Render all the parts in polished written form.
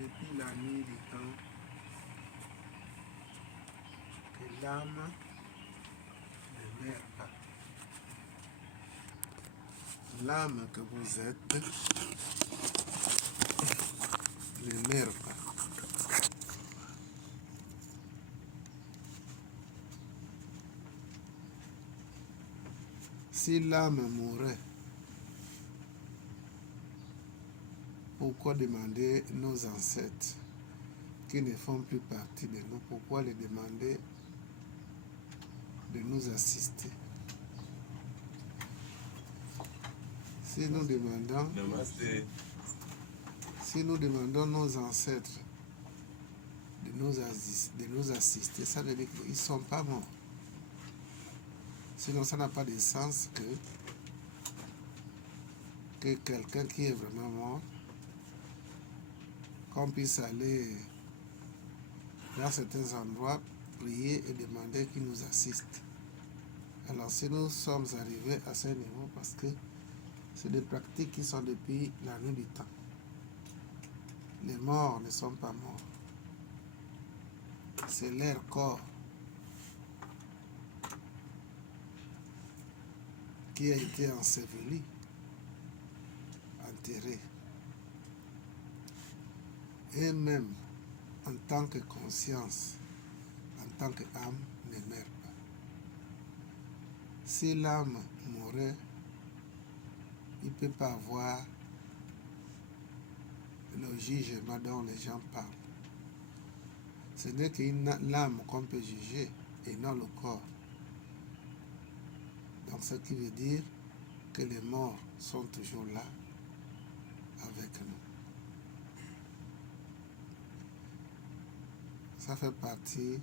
depuis la nuit du temps que l'âme ne meurt pas. L'âme que vous êtes ne meurt pas. Si l'âme mourait, pourquoi demander nos ancêtres qui ne font plus partie de nous, pourquoi les demander de nous assister? Si nous demandons nos ancêtres de nous assister, ça veut dire qu'ils ne sont pas morts. Sinon, ça n'a pas de sens que quelqu'un qui est vraiment mort, qu'on puisse aller dans certains endroits, prier et demander qu'il nous assiste. Alors, si nous sommes arrivés à ce niveau, parce que c'est des pratiques qui sont depuis la nuit du temps. Les morts ne sont pas morts. C'est leur corps qui a été enseveli, enterré. Et même en tant que conscience, en tant qu'âme, ne meurt pas. Si l'âme mourait, il ne peut pas avoir le jugement dont les gens parlent. Ce n'est que l'âme qu'on peut juger et non le corps. Donc ce qui veut dire que les morts sont toujours là avec nous. Ça fait partie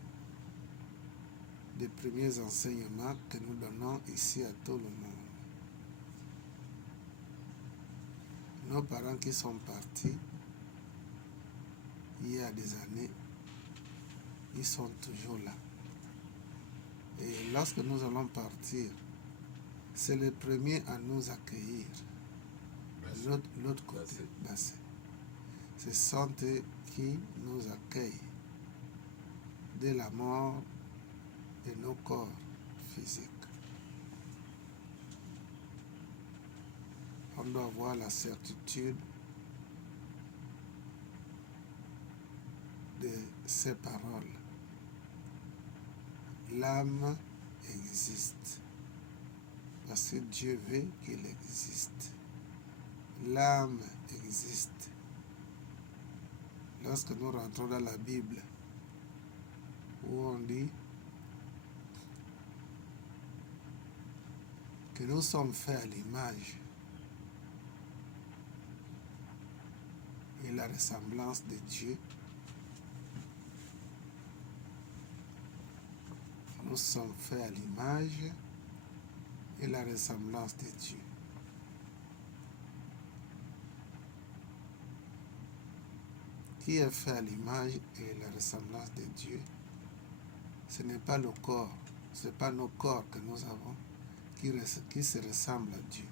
des premiers enseignements que nous donnons ici à tout le monde. Nos parents qui sont partis il y a des années, ils sont toujours là. Et lorsque nous allons partir, c'est les premiers à nous accueillir. L'autre côté, Bassé. Ce sont eux qui nous accueillent dès la mort de nos corps physiques. On doit avoir la certitude de ces paroles. L'âme existe parce que Dieu veut qu'il existe. L'âme existe. Lorsque nous rentrons dans la Bible, où on dit que nous sommes faits à l'image et la ressemblance de Dieu, nous sommes faits à l'image et la ressemblance de Dieu. Qui est fait à l'image et la ressemblance de Dieu? Ce n'est pas le corps, ce n'est pas nos corps que nous avons qui se ressemblent à Dieu.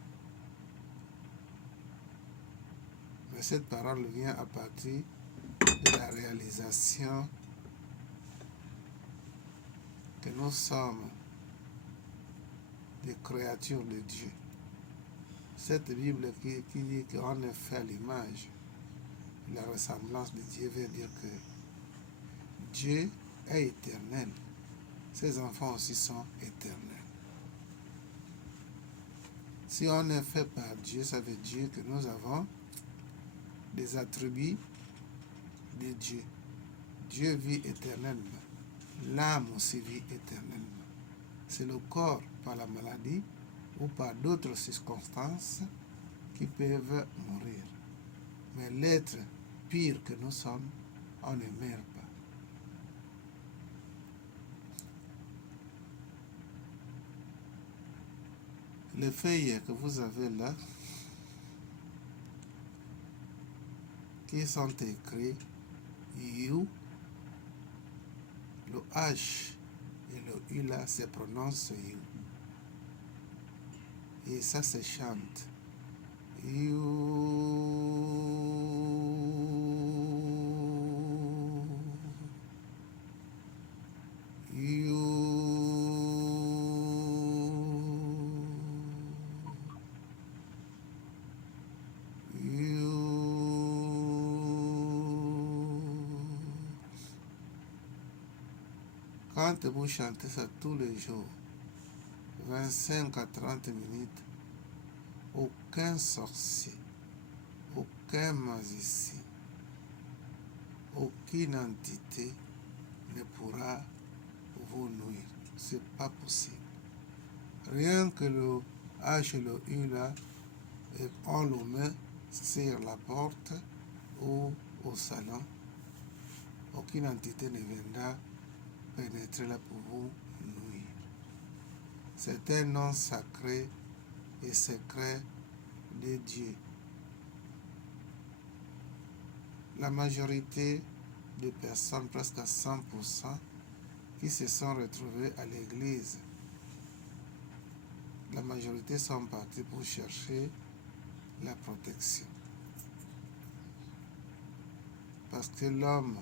Mais cette parole vient à partir de la réalisation que nous sommes des créatures de Dieu. Cette Bible qui dit qu'on est fait à l'image, la ressemblance de Dieu veut dire que Dieu est éternel. Ses enfants aussi sont éternels. Si on est fait par Dieu, ça veut dire que nous avons des attributs de Dieu. Dieu vit éternellement. L'âme aussi vit éternellement. C'est le corps par la maladie ou par d'autres circonstances qui peuvent mourir. Mais l'être pire que nous sommes, on ne meurt pas. Les feuilles que vous avez là, qui sont écrits You, le H et le U là se prononcent You. Et ça se chante. You. Quand vous chantez ça tous les jours, 25 à 30 minutes, aucun sorcier, aucun magicien, aucune entité ne pourra vous nuire. C'est pas possible. Rien que le H et le U là, on le met sur la porte ou au salon, aucune entité ne viendra pénétrer là pour vous nuire. C'est un nom sacré et secret de Dieu. La majorité des personnes, presque à 100%, qui se sont retrouvées à l'église, la majorité sont partis pour chercher la protection. Parce que l'homme,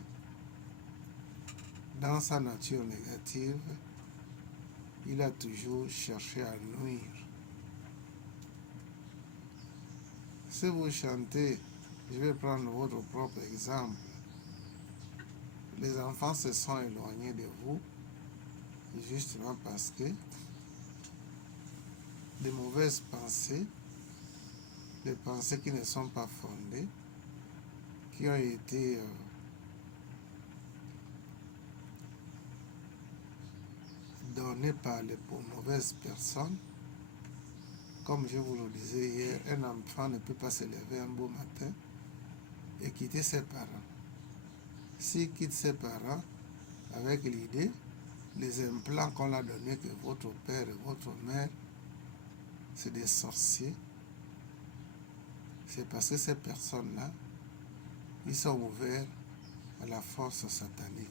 dans sa nature négative, il a toujours cherché à nuire. Si vous chantez, je vais prendre votre propre exemple, les enfants se sont éloignés de vous justement parce que de mauvaises pensées, des pensées qui ne sont pas fondées, qui ont été données par les mauvaises personnes. Comme je vous le disais hier, un enfant ne peut pas se lever un beau matin et quitter ses parents. S'il quitte ses parents avec l'idée, les implants qu'on a donnés que votre père et votre mère, c'est des sorciers, c'est parce que ces personnes-là, ils sont ouverts à la force satanique.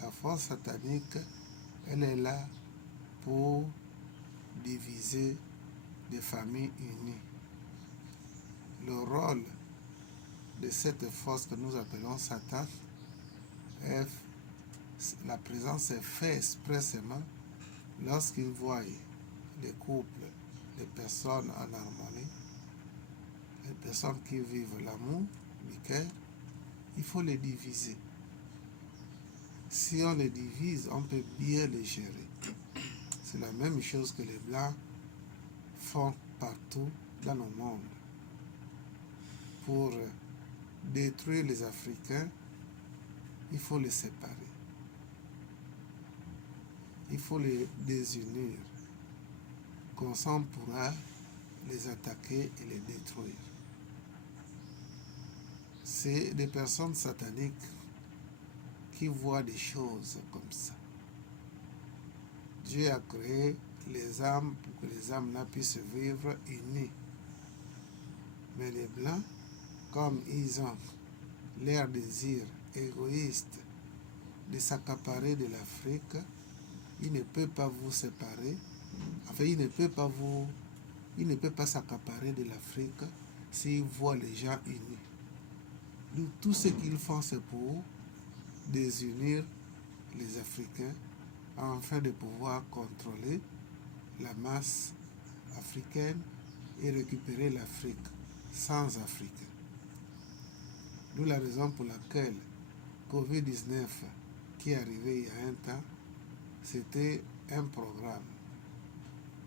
La force satanique, elle est là pour diviser des familles unies. Le rôle de cette force que nous appelons Satan, la présence est faite expressément lorsqu'il voit les couples, les personnes en harmonie, les personnes qui vivent l'amour du cœur, il faut les diviser. Si on les divise, on peut bien les gérer. C'est la même chose que les Blancs font partout dans le monde. Pour détruire les Africains, il faut les séparer. Il faut les désunir. Comme ça, on pourra les attaquer et les détruire. C'est des personnes sataniques qui voient des choses comme ça. Dieu a créé les âmes pour que les âmes-là puissent vivre unies. Mais les Blancs, comme ils ont leur désir égoïste de s'accaparer de l'Afrique, ils ne peuvent pas vous séparer. Enfin, ils ne peuvent pas s'accaparer de l'Afrique s'ils voient les gens unis. Donc, tout ce qu'ils font, c'est pour désunir les Africains afin de pouvoir contrôler la masse africaine et récupérer l'Afrique sans Africains. D'où la raison pour laquelle Covid-19 qui est arrivé il y a un temps, c'était un programme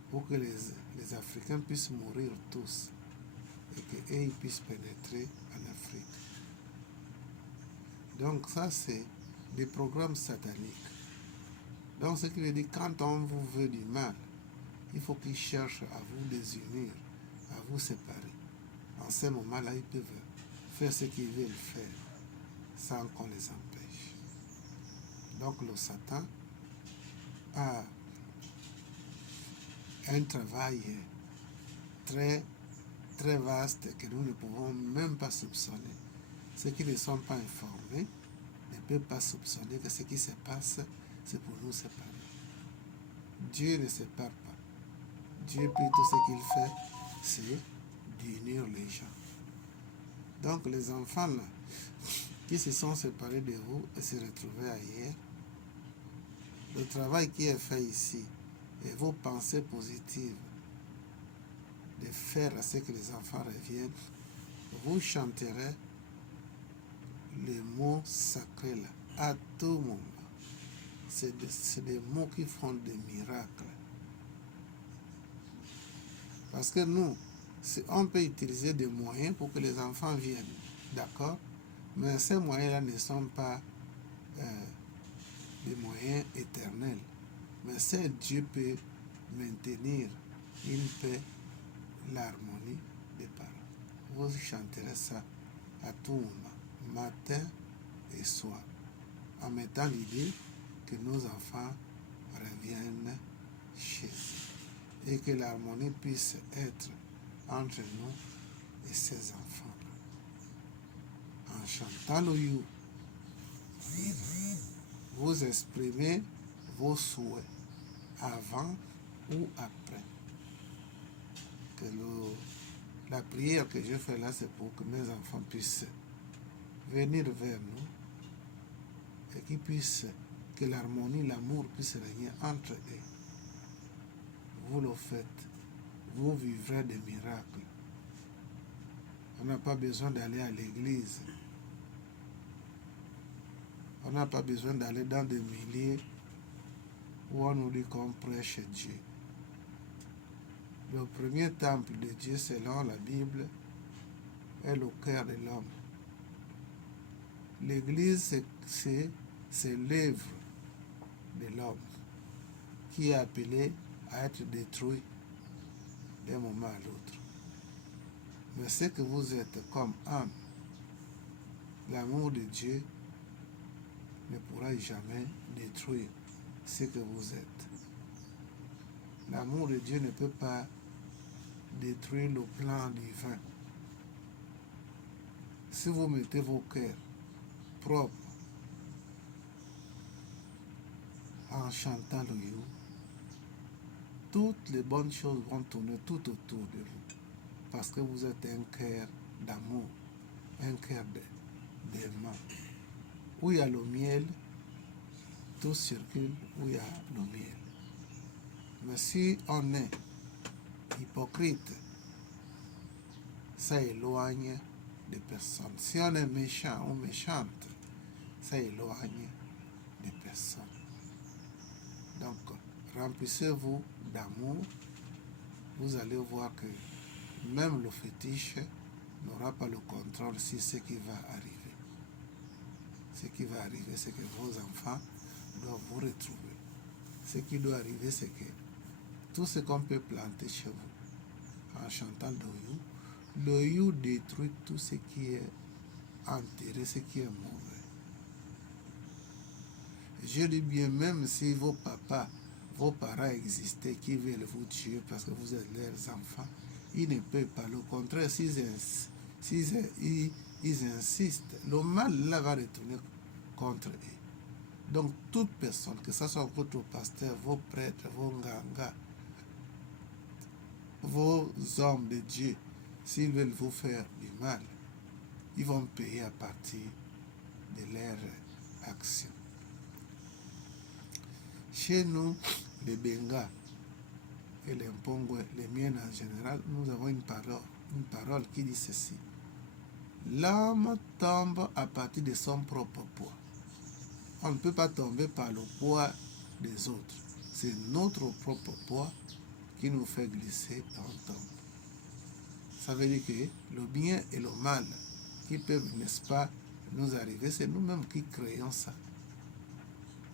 pour que les Africains puissent mourir tous et qu'ils puissent pénétrer en Afrique. Donc ça, c'est des programmes sataniques. Donc ce qui veut dire, quand on vous veut du mal, il faut qu'ils cherchent à vous désunir, à vous séparer. En ce moment-là, ils peuvent faire ce qu'ils veulent faire sans qu'on les empêche. Donc le Satan a un travail très, très vaste que nous ne pouvons même pas soupçonner. Ceux qui ne sont pas informés ne peuvent pas soupçonner que ce qui se passe, c'est pour nous séparer. Dieu ne sépare pas. Dieu, plutôt, ce qu'il fait, c'est d'unir les gens. Donc, les enfants là, qui se sont séparés de vous et se retrouvaient ailleurs, le travail qui est fait ici et vos pensées positives de faire à ce que les enfants reviennent, vous chanterez les mots sacrés là, à tout moment. c'est des mots qui font des miracles. Parce que nous, on peut utiliser des moyens pour que les enfants viennent, d'accord? Mais ces moyens-là ne sont pas des moyens éternels. Mais si Dieu peut maintenir une paix, l'harmonie des parents. Vous chanterez ça à tout moment, matin et soir, en mettant l'idée que nos enfants reviennent chez eux et que l'harmonie puisse être entre nous et ces enfants-là. En chantant le you, vous exprimez vos souhaits avant ou après. Que la prière que je fais là, c'est pour que mes enfants puissent venir vers nous et qu'ils puissent, que l'harmonie, l'amour puisse régner entre eux. Vous le faites, vous vivrez des miracles. On n'a pas besoin d'aller à l'église. On n'a pas besoin d'aller dans des milliers où on nous dit qu'on prêche Dieu. Le premier temple de Dieu, selon la Bible, est le cœur de l'homme. L'église, c'est l'œuvre de l'homme qui est appelé à être détruit d'un moment à l'autre. Mais ce que vous êtes comme âme, l'amour de Dieu ne pourra jamais détruire ce que vous êtes. L'amour de Dieu ne peut pas détruire le plan divin. Si vous mettez vos cœurs propres en chantant le you, toutes les bonnes choses vont tourner tout autour de vous. Parce que vous êtes un cœur d'amour, un cœur d'aimant. Où il y a le miel, tout circule où il y a le miel. Mais si on est hypocrite, ça éloigne des personnes. Si on est méchant ou méchante, ça éloigne des personnes. Donc, remplissez-vous d'amour. Vous allez voir que même le fétiche n'aura pas le contrôle sur ce qui va arriver. Ce qui va arriver, c'est que vos enfants doivent vous retrouver. Ce qui doit arriver, c'est que tout ce qu'on peut planter chez vous, en chantant le you détruit tout ce qui est enterré, ce qui est mauvais. Je dis bien, même si vos papas, vos parents existaient, qui veulent vous tuer parce que vous êtes leurs enfants, ils ne peuvent pas. Le contraire, s'ils insistent, le mal là va retourner contre eux. Donc, toute personne, que ce soit votre pasteur, vos prêtres, vos nganga, vos hommes de Dieu, s'ils veulent vous faire du mal, ils vont payer à partir de leurs actions. Chez nous, les Benga et les Mpongwe, les miennes en général, nous avons une parole qui dit ceci. L'homme tombe à partir de son propre poids. On ne peut pas tomber par le poids des autres. C'est notre propre poids qui nous fait glisser quand on tombe. Ça veut dire que le bien et le mal qui peuvent, n'est-ce pas, nous arriver, c'est nous-mêmes qui créons ça.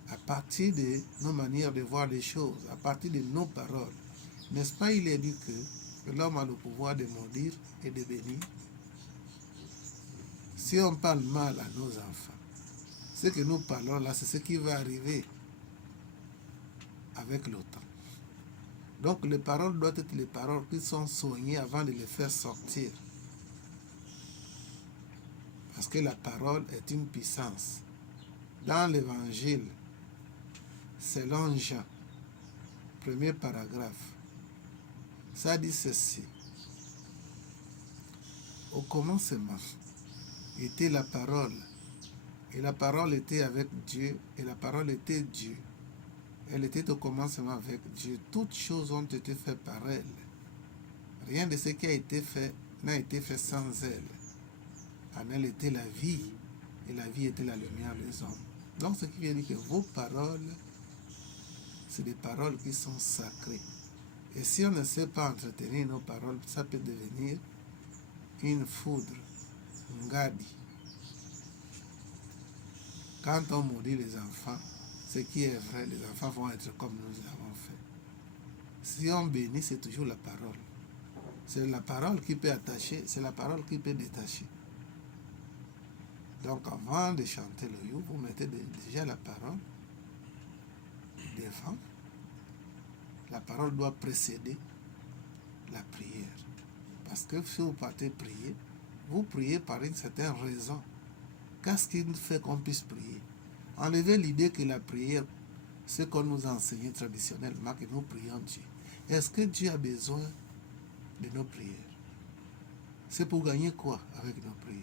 À partir de nos manières de voir les choses, à partir de nos paroles. N'est-ce pas, il est dit que l'homme a le pouvoir de maudire et de bénir. Si on parle mal à nos enfants, ce que nous parlons là, c'est ce qui va arriver avec le temps. Donc les paroles doivent être les paroles qui sont soignées avant de les faire sortir. Parce que la parole est une puissance. Dans l'évangile, selon Jean, premier paragraphe, ça dit ceci. Au commencement était la parole, et la parole était avec Dieu, et la parole était Dieu. Elle était au commencement avec Dieu. Toutes choses ont été faites par elle. Rien de ce qui a été fait n'a été fait sans elle. En elle était la vie, et la vie était la lumière des hommes. Donc ce qui vient dire que vos paroles c'est des paroles qui sont sacrées. Et si on ne sait pas entretenir nos paroles, ça peut devenir une foudre, ngadi. Quand on maudit les enfants, ce qui est vrai, les enfants vont être comme nous avons fait. Si on bénit, c'est toujours la parole. C'est la parole qui peut attacher, c'est la parole qui peut détacher. Donc avant de chanter le you, vous mettez déjà la parole devant. La parole doit précéder la prière. Parce que si vous partez prier, vous priez par une certaine raison. Qu'est-ce qui fait qu'on puisse prier? Enlevez l'idée que la prière, ce qu'on nous a enseigné traditionnellement, que nous prions Dieu. Est-ce que Dieu a besoin de nos prières? C'est pour gagner quoi avec nos prières?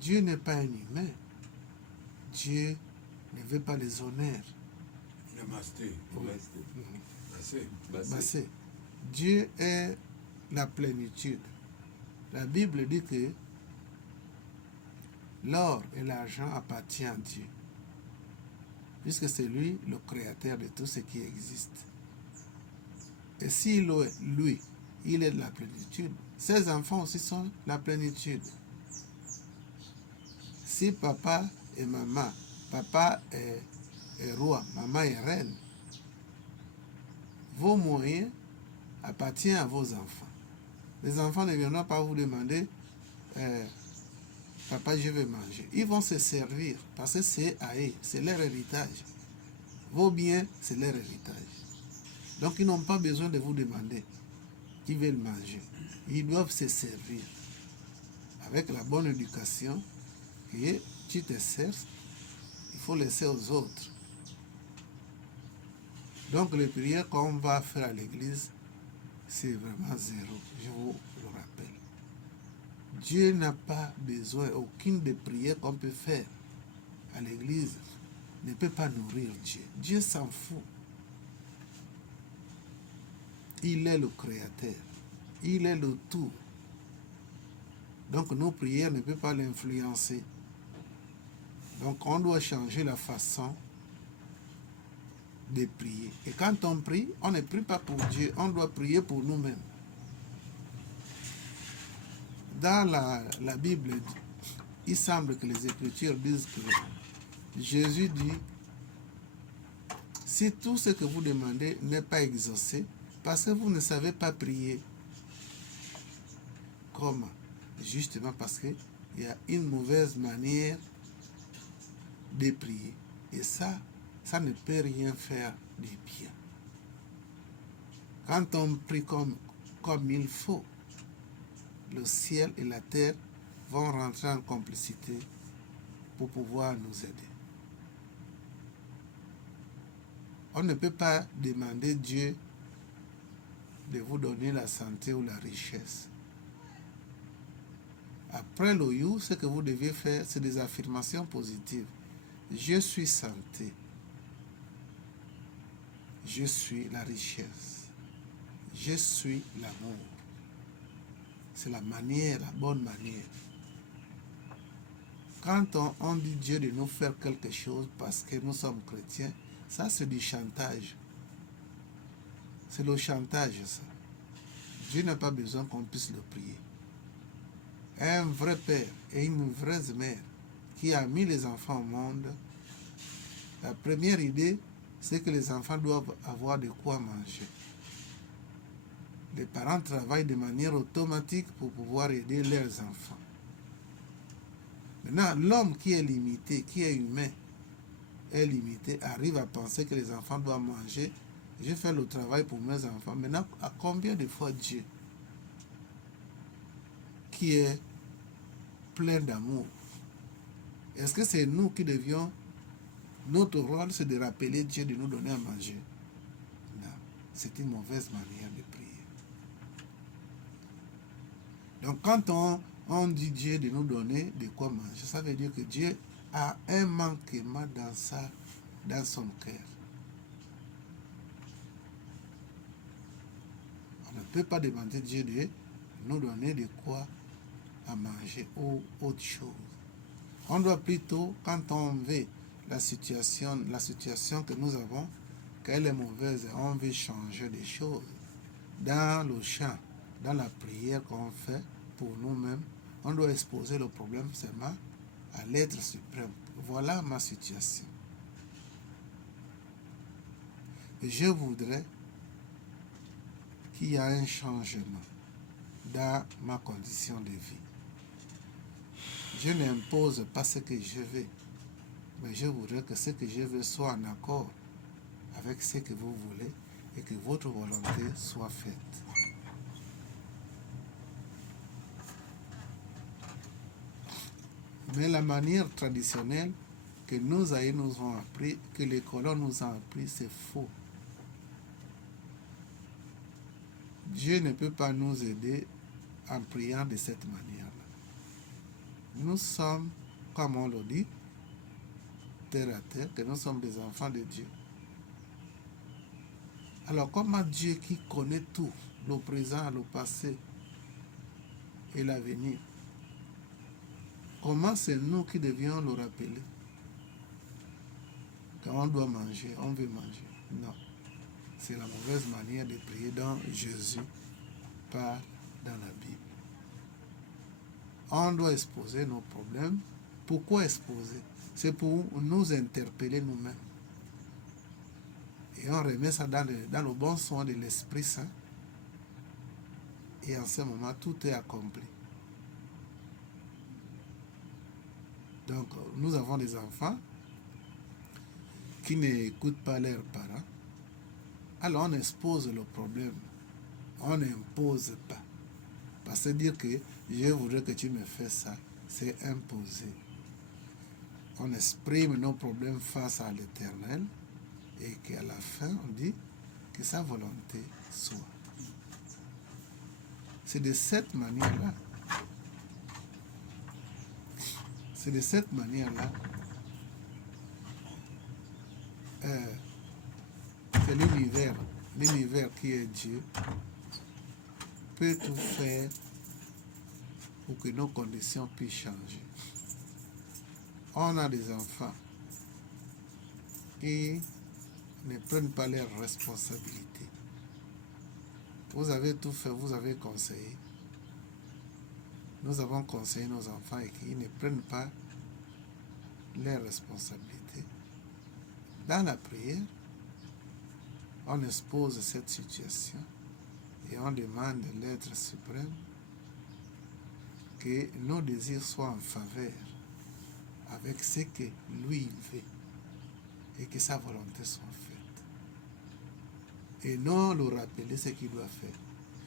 Dieu n'est pas un humain. Dieu ne veut pas les honneurs. Bassé. Dieu est la plénitude. La Bible dit que l'or et l'argent appartiennent à Dieu, puisque c'est lui le créateur de tout ce qui existe. Et si lui, il est de la plénitude, ses enfants aussi sont la plénitude. Si papa et maman, papa est roi, maman est reine, vos moyens appartiennent à vos enfants. Les enfants ne viendront pas vous demander papa, je vais manger. Ils vont se servir parce que c'est à eux, c'est leur héritage. Vos biens, c'est leur héritage. Donc, ils n'ont pas besoin de vous demander qu'ils veulent manger. Ils doivent se servir avec la bonne éducation. Et tu te sers, il faut laisser aux autres. Donc, les prières qu'on va faire à l'église, c'est vraiment zéro. Je vous le rappelle. Dieu n'a pas besoin, aucune des prières qu'on peut faire à l'église ne peut pas nourrir Dieu. Dieu s'en fout. Il est le créateur. Il est le tout. Donc nos prières ne peuvent pas l'influencer. Donc on doit changer la façon de prier. Et quand on prie, on ne prie pas pour Dieu, on doit prier pour nous-mêmes. Dans la Bible, il semble que les Écritures disent que Jésus dit, si tout ce que vous demandez n'est pas exaucé, parce que vous ne savez pas prier. Comment? Justement parce qu'il y a une mauvaise manière de prier. Et ça ne peut rien faire de bien. Quand on prie comme il faut, le ciel et la terre vont rentrer en complicité pour pouvoir nous aider. On ne peut pas demander Dieu de vous donner la santé ou la richesse. Après le you, ce que vous devez faire, c'est des affirmations positives. Je suis santé. Je suis la richesse. Je suis l'amour. C'est la manière, la bonne manière. Quand on dit Dieu de nous faire quelque chose parce que nous sommes chrétiens, ça c'est du chantage. C'est le chantage, ça. Dieu n'a pas besoin qu'on puisse le prier. Un vrai père et une vraie mère qui a mis les enfants au monde, la première idée, c'est que les enfants doivent avoir de quoi manger. Les parents travaillent de manière automatique pour pouvoir aider leurs enfants. Maintenant, l'homme qui est limité, qui est humain, est limité, arrive à penser que les enfants doivent manger. Je fais le travail pour mes enfants. Maintenant, à combien de fois Dieu, qui est plein d'amour, est-ce que c'est nous qui devions, notre rôle, c'est de rappeler Dieu de nous donner à manger? Non, c'est une mauvaise manière de prier. Donc quand on dit Dieu de nous donner de quoi manger, ça veut dire que Dieu a un manquement dans son cœur. On ne peut pas demander Dieu de nous donner de quoi à manger ou autre chose. On doit plutôt, quand on veut la situation que nous avons, qu'elle est mauvaise et on veut changer les choses. Dans le chant, dans la prière qu'on fait pour nous-mêmes, on doit exposer le problème seulement à l'être suprême. Voilà ma situation. Je voudrais qu'il y ait un changement dans ma condition de vie. Je n'impose pas ce que je veux, mais je voudrais que ce que je veux soit en accord avec ce que vous voulez et que votre volonté soit faite. Mais la manière traditionnelle que nos aïeux nous ont appris, que les colons nous ont appris, c'est faux. Dieu ne peut pas nous aider en priant de cette manière-là. Nous sommes, comme on le dit, terre à terre, que nous sommes des enfants de Dieu. Alors comment Dieu qui connaît tout, le présent, le passé et l'avenir, comment c'est nous qui devions le rappeler? Quand on doit manger, on veut manger. Non. C'est la mauvaise manière de prier dans Jésus, pas dans la Bible. On doit exposer nos problèmes. Pourquoi exposer? C'est pour nous interpeller nous-mêmes. Et on remet ça dans le bon soin de l'Esprit Saint. Et en ce moment, tout est accompli. Donc, nous avons des enfants qui n'écoutent pas leurs parents. Alors, on expose le problème. On n'impose pas. Parce que dire que je voudrais que tu me fasses ça, c'est imposer. On exprime nos problèmes face à l'Éternel et qu'à la fin, on dit que sa volonté soit. C'est de cette manière-là. C'est de cette manière-là que l'univers qui est Dieu, peut tout faire pour que nos conditions puissent changer. On a des enfants qui ne prennent pas leurs responsabilités. Vous avez tout fait, vous avez conseillé. Nous avons conseillé nos enfants et qui ne prennent pas leurs responsabilités. Dans la prière, on expose cette situation et on demande de l'être suprême que nos désirs soient en faveur avec ce que lui il veut et que sa volonté soit faite. Et non le rappeler ce qu'il doit faire.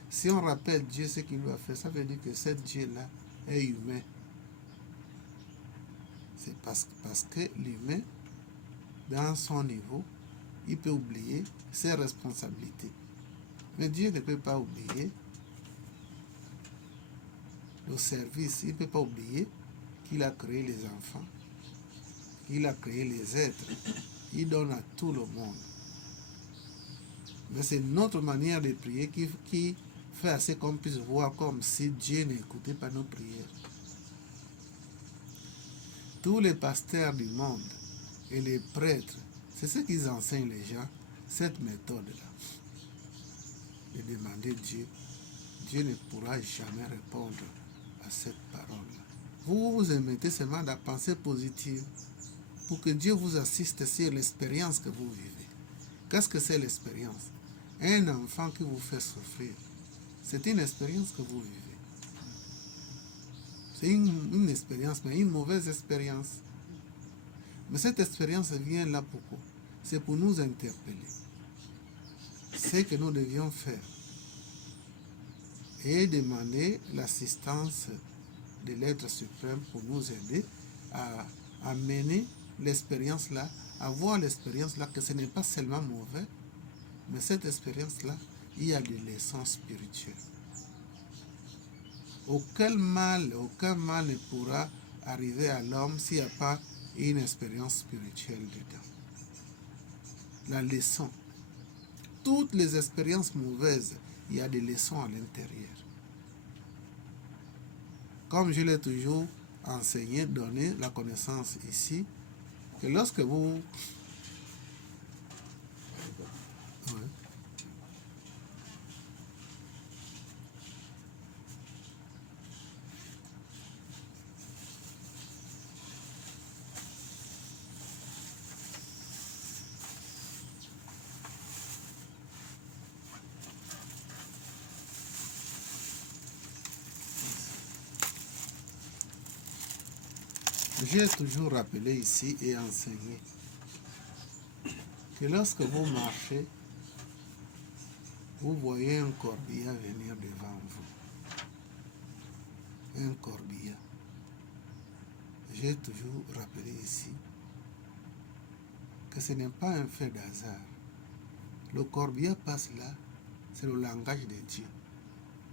Si on rappelle Dieu ce qu'il doit faire, ça veut dire que ce Dieu-là est humain. C'est parce que l'humain, dans son niveau, il peut oublier ses responsabilités. Mais Dieu ne peut pas oublier le service. Il ne peut pas oublier qu'il a créé les enfants, qu'il a créé les êtres. Il donne à tout le monde. Mais c'est notre manière de prier qui fait assez qu'on puisse voir comme si Dieu n'écoutait pas nos prières. Tous les pasteurs du monde et les prêtres, c'est ce qu'ils enseignent les gens, cette méthode-là. De demander Dieu, Dieu ne pourra jamais répondre à cette parole-là. Vous vous mettez seulement dans la pensée positive pour que Dieu vous assiste sur l'expérience que vous vivez. Qu'est-ce que c'est l'expérience? Un enfant qui vous fait souffrir, c'est une expérience que vous vivez. C'est une expérience, mais une mauvaise expérience. Mais cette expérience vient là pourquoi? C'est pour nous interpeller. C'est ce que nous devions faire. Et demander l'assistance de l'être suprême pour nous aider à mener l'expérience-là, à voir l'expérience-là, que ce n'est pas seulement mauvais, mais cette expérience-là, il y a des leçons spirituelles. Aucun mal ne pourra arriver à l'homme s'il n'y a pas une expérience spirituelle dedans. La leçon. Toutes les expériences mauvaises, il y a des leçons à l'intérieur. Comme je l'ai toujours enseigné, donné la connaissance ici, que lorsque vous J'ai toujours rappelé ici et enseigné que lorsque vous marchez, vous voyez un corbillard venir devant vous. Un corbillard. J'ai toujours rappelé ici que ce n'est pas un fait d'hasard. Le corbillard passe là, c'est le langage de Dieu.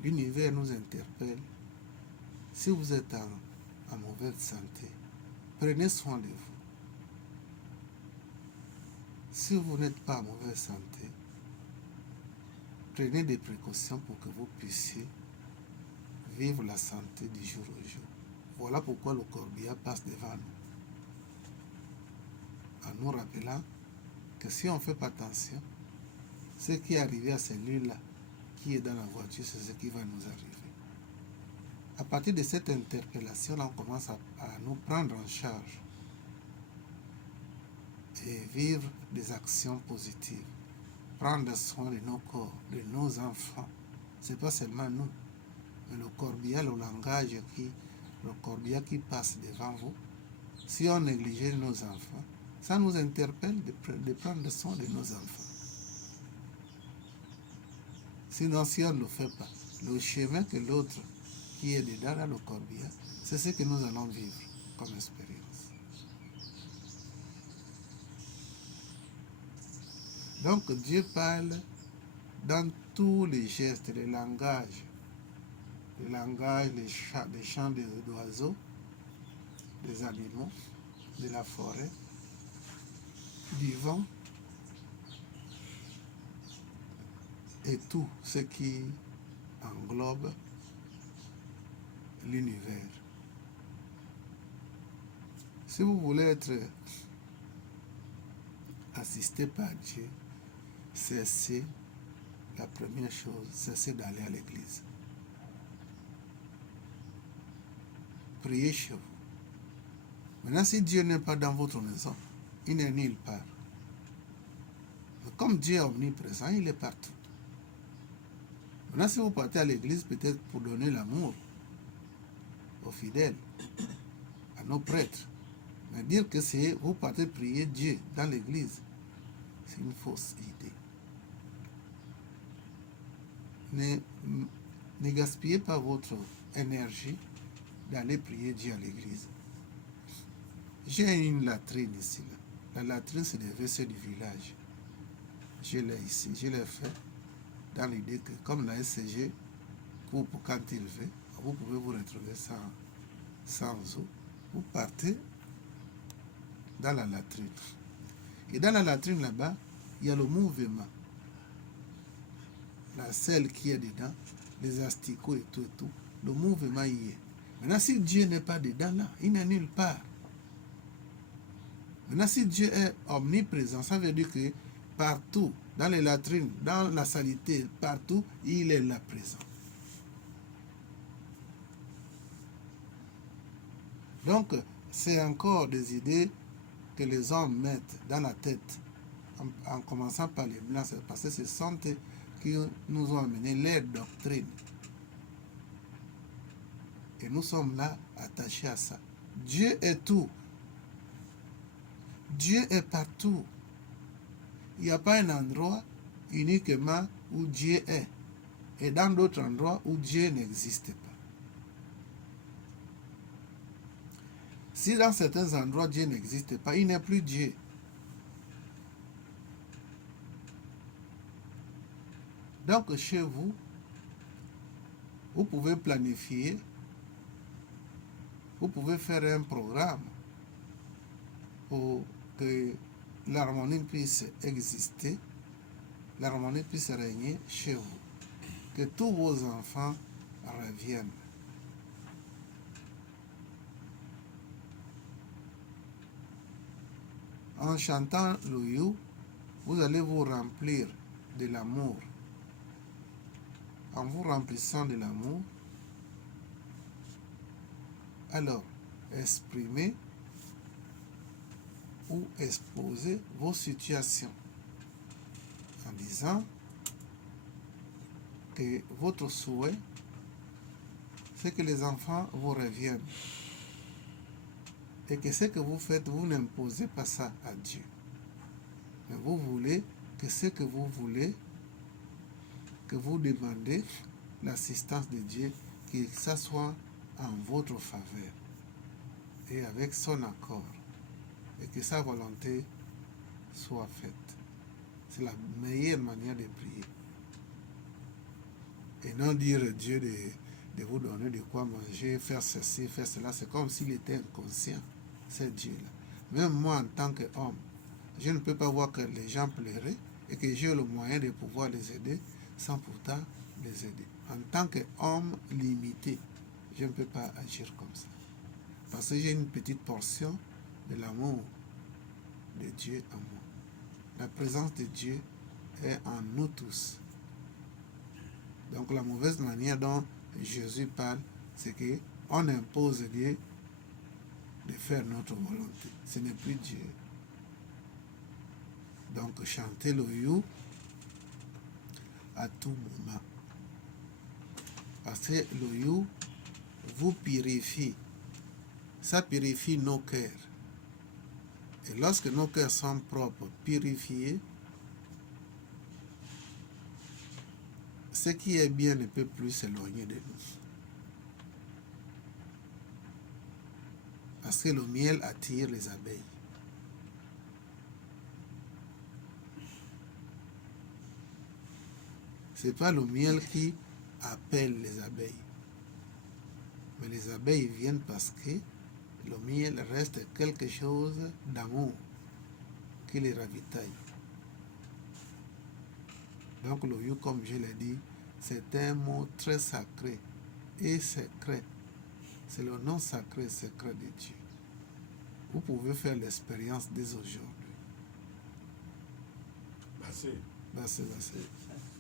L'univers nous interpelle. Si vous êtes en mauvaise santé, prenez soin de vous. Si vous n'êtes pas en mauvaise santé, prenez des précautions pour que vous puissiez vivre la santé du jour au jour. Voilà pourquoi le corbillard passe devant nous. En nous rappelant que si on ne fait pas attention, ce qui est arrivé à celui-là qui est dans la voiture, c'est ce qui va nous arriver. À partir de cette interpellation-là, on commence à nous prendre en charge et vivre des actions positives. Prendre soin de nos corps, de nos enfants. Ce n'est pas seulement nous, mais le corbillard, le langage le corbillard qui passe devant vous. Si on négligeait nos enfants, ça nous interpelle de prendre soin de nos enfants. Sinon, si on ne le fait pas, le chemin que l'autre qui est dedans dans le corbillard, c'est ce que nous allons vivre comme expérience. Donc Dieu parle dans tous les gestes, les langages, les chants des oiseaux, des animaux, de la forêt, du vent et tout ce qui englobe l'univers. Si vous voulez être assisté par Dieu, cessez, la première chose, cessez d'aller à l'église. Priez chez vous. Maintenant, si Dieu n'est pas dans votre maison, il n'est nulle part. Mais comme Dieu est omniprésent, il est partout. Maintenant, si vous partez à l'église, peut-être pour donner l'amour aux fidèles, à nos prêtres, mais dire que c'est vous partez prier Dieu dans l'église, c'est une fausse idée. Ne gaspillez pas votre énergie d'aller prier Dieu à l'église. J'ai une latrine ici. Là. La latrine, c'est des WC du village. Je l'ai ici. Je l'ai fait dans l'idée que, comme la SCG, pour quand il veut, vous pouvez vous retrouver sans eau. Vous partez dans la latrine. Et dans la latrine, là-bas, il y a le mouvement. La selle qui est dedans, les asticots et tout. Le mouvement y est. Maintenant, si Dieu n'est pas dedans là, il n'est nulle part. Maintenant, si Dieu est omniprésent, ça veut dire que partout, dans les latrines, dans la saleté, partout, il est là présent. Donc, c'est encore des idées que les hommes mettent dans la tête, en commençant par les blancs, parce que ce sont eux qui nous ont amené leur doctrine. Et nous sommes là attachés à ça. Dieu est tout. Dieu est partout. Il n'y a pas un endroit uniquement où Dieu est. Et dans d'autres endroits où Dieu n'existe pas. Si dans certains endroits Dieu n'existe pas, il n'est plus Dieu. Donc chez vous, vous pouvez planifier, vous pouvez faire un programme pour que l'harmonie puisse exister, l'harmonie puisse régner chez vous, que tous vos enfants reviennent. En chantant le you, vous allez vous remplir de l'amour. En vous remplissant de l'amour, alors exprimez ou exposez vos situations en disant que votre souhait, c'est que les enfants vous reviennent. Et que ce que vous faites, vous n'imposez pas ça à Dieu. Mais vous voulez que ce que vous voulez, que vous demandez l'assistance de Dieu, que ça soit en votre faveur et avec son accord, et que sa volonté soit faite. C'est la meilleure manière de prier. Et non dire à Dieu de vous donner de quoi manger, faire ceci, faire cela. C'est comme s'il était inconscient, c'est Dieu-là. Même moi, en tant qu'homme, je ne peux pas voir que les gens pleuraient et que j'ai le moyen de pouvoir les aider sans pourtant les aider. En tant qu'homme limité, je ne peux pas agir comme ça. Parce que j'ai une petite portion de l'amour de Dieu en moi. La présence de Dieu est en nous tous. Donc la mauvaise manière dont Jésus parle, c'est qu'on impose à Dieu de faire notre volonté. Ce n'est plus Dieu. Donc chantez le you à tout moment. Parce que le you vous purifie. Ça purifie nos cœurs. Et lorsque nos cœurs sont propres, purifiés, ce qui est bien ne peut plus s'éloigner de nous. Parce que le miel attire les abeilles. Ce n'est pas le miel qui appelle les abeilles. Mais les abeilles viennent parce que le miel reste quelque chose d'amour qui les ravitaille. Donc le you, comme je l'ai dit, c'est un mot très sacré et secret. C'est le nom sacré et secret de Dieu. Vous pouvez faire l'expérience dès aujourd'hui. Bassé.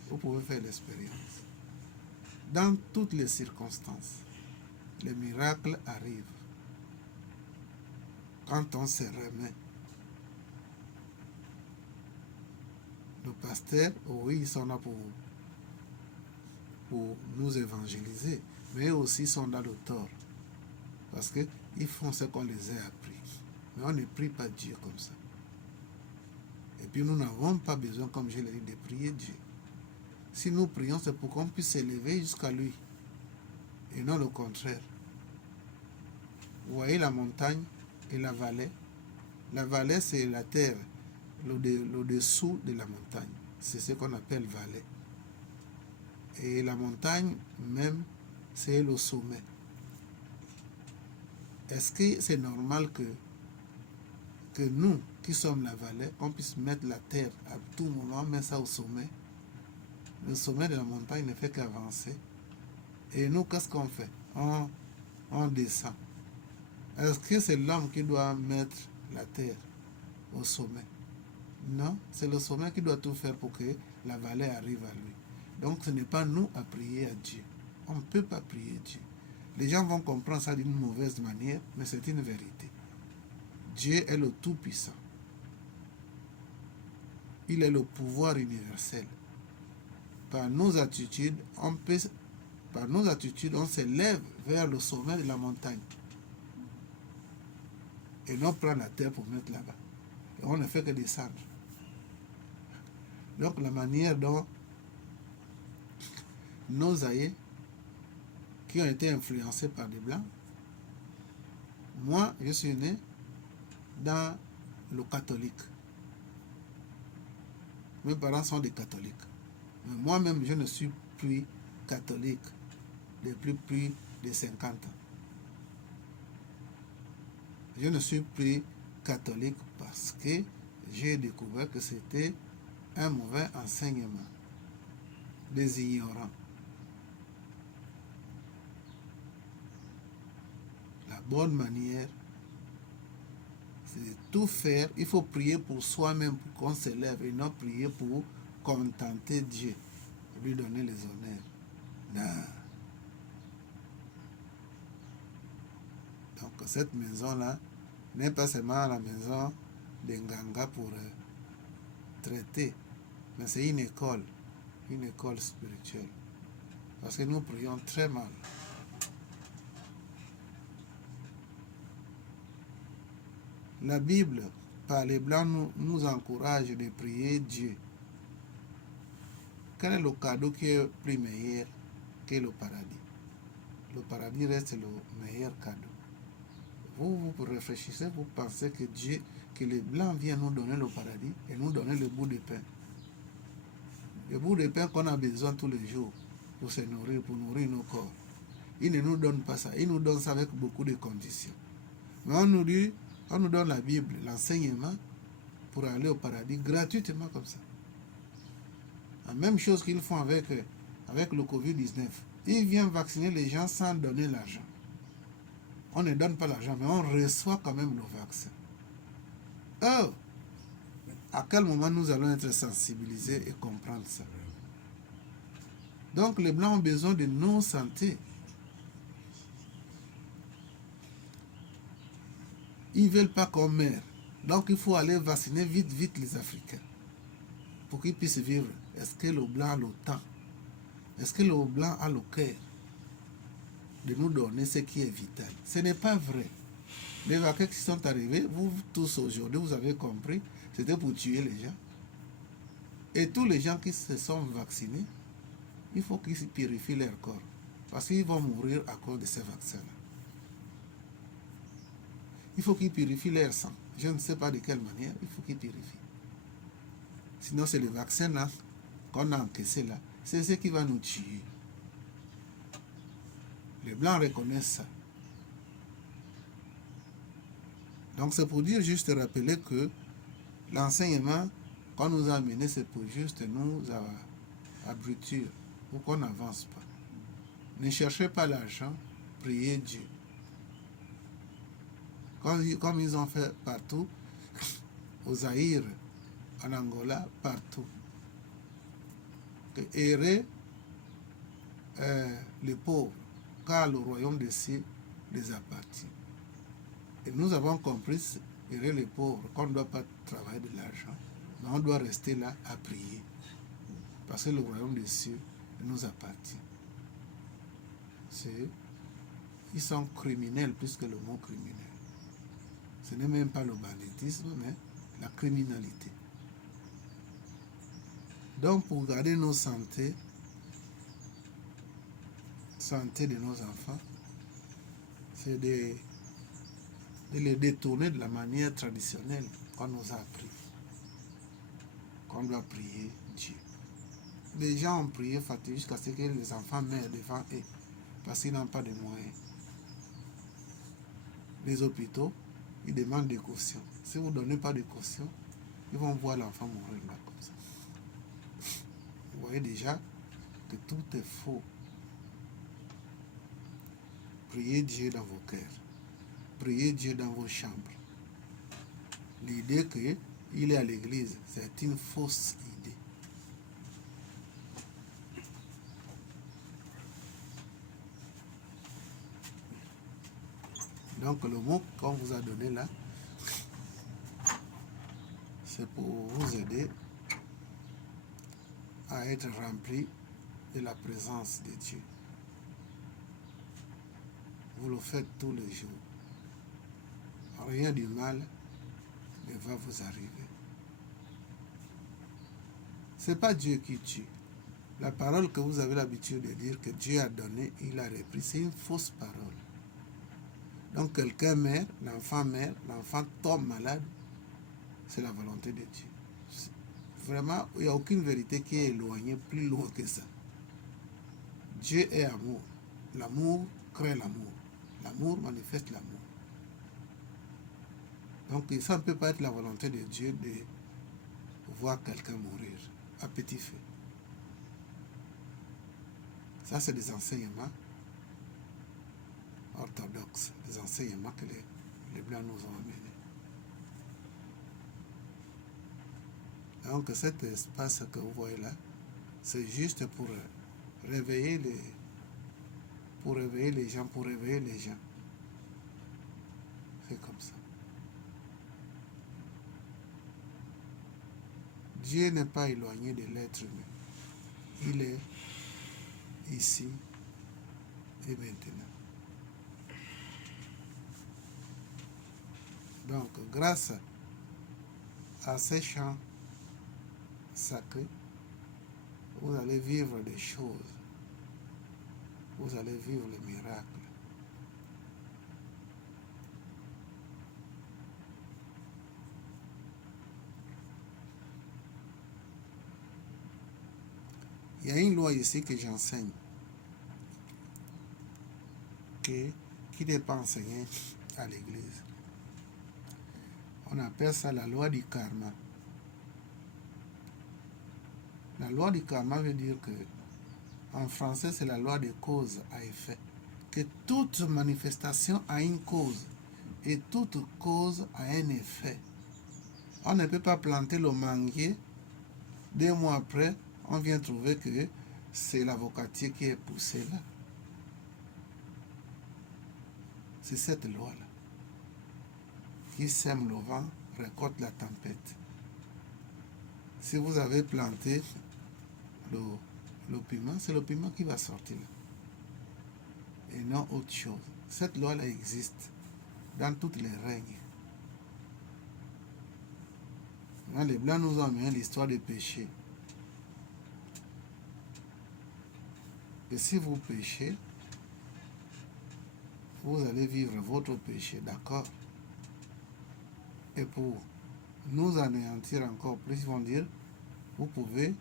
Vous pouvez faire l'expérience. Dans toutes les circonstances, les miracles arrivent. Quand on se remet, nos pasteurs, oui, ils sont là pour nous évangéliser, mais eux aussi sont dans le tort. Parce qu'ils font ce qu'on les a appris. Mais on ne prie pas Dieu comme ça. Et puis nous n'avons pas besoin, comme je l'ai dit, de prier Dieu. Si nous prions, c'est pour qu'on puisse s'élever jusqu'à lui. Et non le contraire. Vous voyez la montagne et la vallée. La vallée, c'est la terre, le dessous de la montagne. C'est ce qu'on appelle vallée. Et la montagne même, c'est le sommet. Est-ce que c'est normal que nous, qui sommes la vallée, on puisse mettre la terre à tout moment, mettre ça au sommet? Le sommet de la montagne ne fait qu'avancer. Et nous, qu'est-ce qu'on fait? On descend. Est-ce que c'est l'homme qui doit mettre la terre au sommet? Non, c'est le sommet qui doit tout faire pour que la vallée arrive à lui. Donc ce n'est pas nous à prier à Dieu. On ne peut pas prier Dieu. Les gens vont comprendre ça d'une mauvaise manière, mais c'est une vérité. Dieu est le Tout-Puissant. Il est le pouvoir universel. Par nos attitudes, on s'élève vers le sommet de la montagne. Et non prendre la terre pour mettre là-bas. Et on ne fait que descendre. Donc la manière dont nos aïeux, qui ont été influencés par des Blancs, moi, je suis né dans le catholique. Mes parents sont des catholiques. Mais moi-même, je ne suis plus catholique depuis plus de 50 ans. Je ne suis plus catholique parce que j'ai découvert que c'était un mauvais enseignement des ignorants. La bonne manière, c'est de tout faire. Il faut prier pour soi-même, pour qu'on s'élève, et non prier pour contenter Dieu, lui donner les honneurs. Non. Donc cette maison-là n'est pas seulement la maison des Nganga pour traiter, mais c'est une école spirituelle. Parce que nous prions très mal. La Bible, par les Blancs, nous encourage de prier Dieu. Quel est le cadeau qui est plus meilleur que le paradis? Le paradis reste le meilleur cadeau. Vous réfléchissez, vous pensez que Dieu, que les Blancs viennent nous donner le paradis et nous donner le bout de pain. Le bout de pain qu'on a besoin tous les jours pour se nourrir, pour nourrir nos corps. Ils ne nous donnent pas ça. Ils nous donnent ça avec beaucoup de conditions. Mais on nous dit, on nous donne la Bible, l'enseignement pour aller au paradis gratuitement comme ça. La même chose qu'ils font avec le Covid-19. Ils viennent vacciner les gens sans donner l'argent. On ne donne pas l'argent, mais on reçoit quand même le vaccin. Oh! À quel moment nous allons être sensibilisés et comprendre ça? Donc les Blancs ont besoin de nos santé. Ils ne veulent pas qu'on meure. Donc il faut aller vacciner vite les Africains pour qu'ils puissent vivre. Est-ce que le Blanc a le temps? Est-ce que le Blanc a le cœur de nous donner ce qui est vital? Ce n'est pas vrai. Les vaccins qui sont arrivés, vous tous aujourd'hui, vous avez compris, c'était pour tuer les gens. Et tous les gens qui se sont vaccinés, il faut qu'ils purifient leur corps. Parce qu'ils vont mourir à cause de ces vaccins-là. Il faut qu'ils purifient leur sang. Je ne sais pas de quelle manière, il faut qu'ils purifient. Sinon, c'est le vaccin là qu'on a encaissé là. C'est ce qui va nous tuer. Les Blancs reconnaissent ça. Donc c'est pour dire, juste rappeler que l'enseignement qu'on nous a amené, c'est pour juste nous abrutir pour qu'on n'avance pas. Ne cherchez pas l'argent, priez Dieu. Comme ils ont fait partout, au Zaïre, en Angola, partout. Errer les pauvres, car le royaume des cieux les appartient. Et nous avons compris, errer les pauvres, qu'on ne doit pas travailler de l'argent, mais on doit rester là à prier. Parce que le royaume des cieux nous appartient. Ils sont criminels plus que le mot criminel. Ce n'est même pas le banditisme, mais la criminalité. Donc, pour garder nos santé de nos enfants, c'est de les détourner de la manière traditionnelle qu'on nous a appris. Qu'on doit prier Dieu. Les gens ont prié fatigué jusqu'à ce que les enfants meurent devant eux, parce qu'ils n'ont pas de moyens. Les hôpitaux, ils demandent des cautions. Si vous ne donnez pas de caution, ils vont voir l'enfant mourir là comme ça. Vous voyez déjà que tout est faux. Priez Dieu dans vos cœurs. Priez Dieu dans vos chambres. L'idée qu'il est à l'église, c'est une fausse idée. Donc le mot qu'on vous a donné là, c'est pour vous aider à être rempli de la présence de Dieu. Vous le faites tous les jours. Rien du mal ne va vous arriver. Ce n'est pas Dieu qui tue. La parole que vous avez l'habitude de dire que Dieu a donné, il a repris, c'est une fausse parole. Donc quelqu'un meurt, l'enfant tombe malade, c'est la volonté de Dieu. Vraiment, il n'y a aucune vérité qui est éloignée plus loin que ça. Dieu est amour. L'amour crée l'amour. L'amour manifeste l'amour. Donc ça ne peut pas être la volonté de Dieu de voir quelqu'un mourir à petit feu. Ça, c'est des enseignements orthodoxes, des enseignements que les Blancs nous ont amenés. Donc cet espace que vous voyez là, c'est juste pour réveiller les gens, C'est comme ça. Dieu n'est pas éloigné de l'être humain. Il est ici et maintenant. Donc, grâce à ces chants sacrés, vous allez vivre des choses. Vous allez vivre les miracles. Il y a une loi ici que j'enseigne, qui n'est pas enseignée à l'église. On appelle ça la loi du karma. La loi du karma veut dire que, en français, c'est la loi de cause à effet. Que toute manifestation a une cause et toute cause a un effet. On ne peut pas planter le manguier, 2 mois après, on vient trouver que c'est l'avocatier qui est poussé là. C'est cette loi-là qui sème le vent, récolte la tempête. Si vous avez planté le piment, c'est le piment qui va sortir là, et non autre chose. Cette loi-là existe dans toutes les règnes. Les Blancs nous ont amené l'histoire du péché. Et si vous péchez, vous allez vivre votre péché, d'accord? Et pour nous anéantir encore plus, ils vont dire, vous pouvez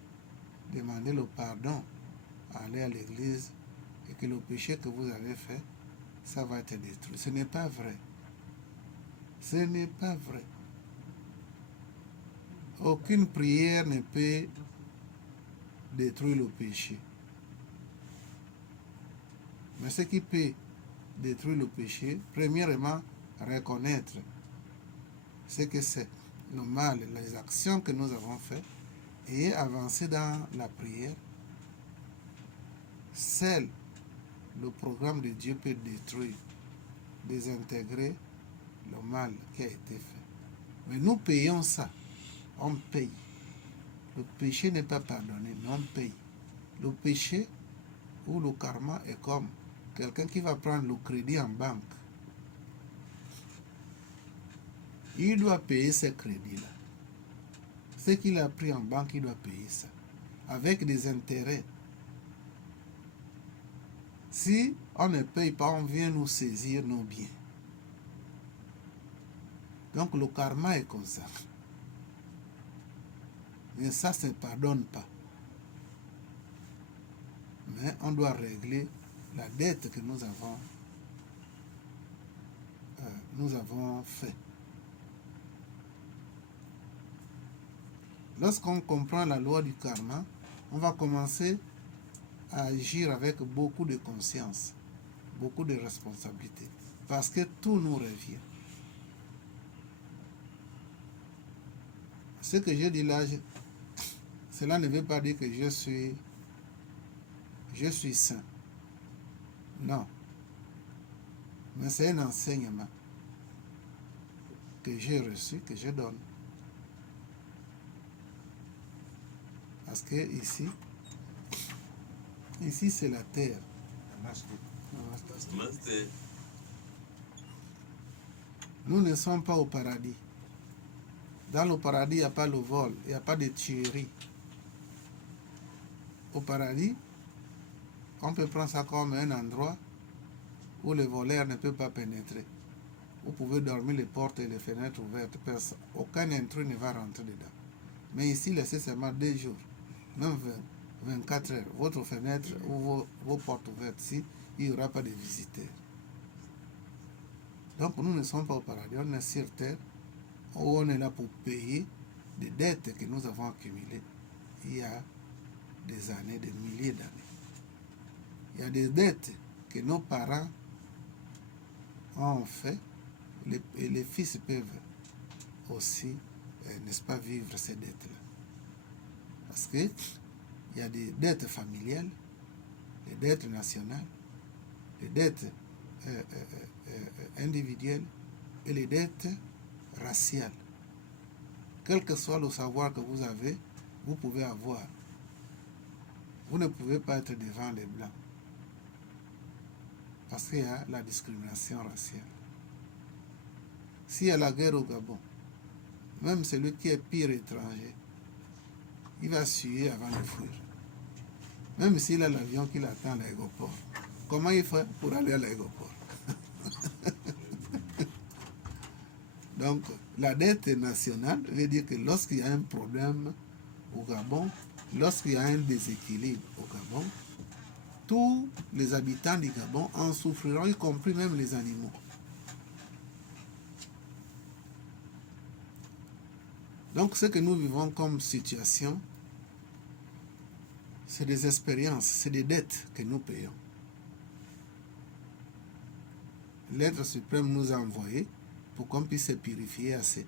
demander le pardon, aller à l'église, et que le péché que vous avez fait, ça va être détruit. Ce n'est pas vrai. Ce n'est pas vrai. Aucune prière ne peut détruire le péché. Mais ce qui peut détruire le péché, premièrement, reconnaître ce que c'est le mal, les actions que nous avons faites, et avancer dans la prière. Seul le programme de Dieu peut détruire, désintégrer le mal qui a été fait. Mais nous payons ça. On paye. Le péché n'est pas pardonné, mais on paye. Le péché ou le karma est comme quelqu'un qui va prendre le crédit en banque. Il doit payer ce crédit-là. Ce qu'il a pris en banque, il doit payer ça. Avec des intérêts. Si on ne paye pas, on vient nous saisir nos biens. Donc le karma est comme ça. Mais ça ne se pardonne pas. Mais on doit régler la dette que nous avons fait. Lorsqu'on comprend la loi du karma, on va commencer à agir avec beaucoup de conscience, beaucoup de responsabilité, parce que tout nous revient. Ce que je dis là, cela ne veut pas dire que je suis saint. Non. Mais c'est un enseignement que j'ai reçu, que je donne. Parce que ici c'est la terre. Nous ne sommes pas au paradis. Dans le paradis, il n'y a pas le vol, il n'y a pas de tuerie. Au paradis, on peut prendre ça comme un endroit où les voleurs ne peuvent pas pénétrer. Vous pouvez dormir les portes et les fenêtres ouvertes. Aucun intrus ne va rentrer dedans. Mais ici, laissez seulement 2 jours, même 24 heures. Votre fenêtre ou vos portes ouvertes, ici, il n'y aura pas de visiteurs. Donc nous ne sommes pas au paradis, on est sur terre, où on est là pour payer des dettes que nous avons accumulées il y a des années, des milliers d'années. Il y a des dettes que nos parents ont fait, et les fils peuvent aussi, n'est-ce pas, vivre ces dettes-là. Parce qu'il y a des dettes familiales, des dettes nationales, des dettes individuelles et les dettes raciales. Quel que soit le savoir que vous avez, vous pouvez avoir. Vous ne pouvez pas être devant les Blancs. Parce qu'il y a la discrimination raciale. s'il y a la guerre au Gabon, même celui qui est pire étranger, il va suer avant de fuir. Même s'il a l'avion qui l'attend à l'aéroport. Comment il fait pour aller à l'aéroport? Donc, la dette nationale veut dire que lorsqu'il y a un problème au Gabon, lorsqu'il y a un déséquilibre au Gabon, tous les habitants du Gabon en souffriront, y compris même les animaux. Donc, ce que nous vivons comme situation, c'est des expériences, c'est des dettes que nous payons. L'être suprême nous a envoyés pour qu'on puisse se purifier assez,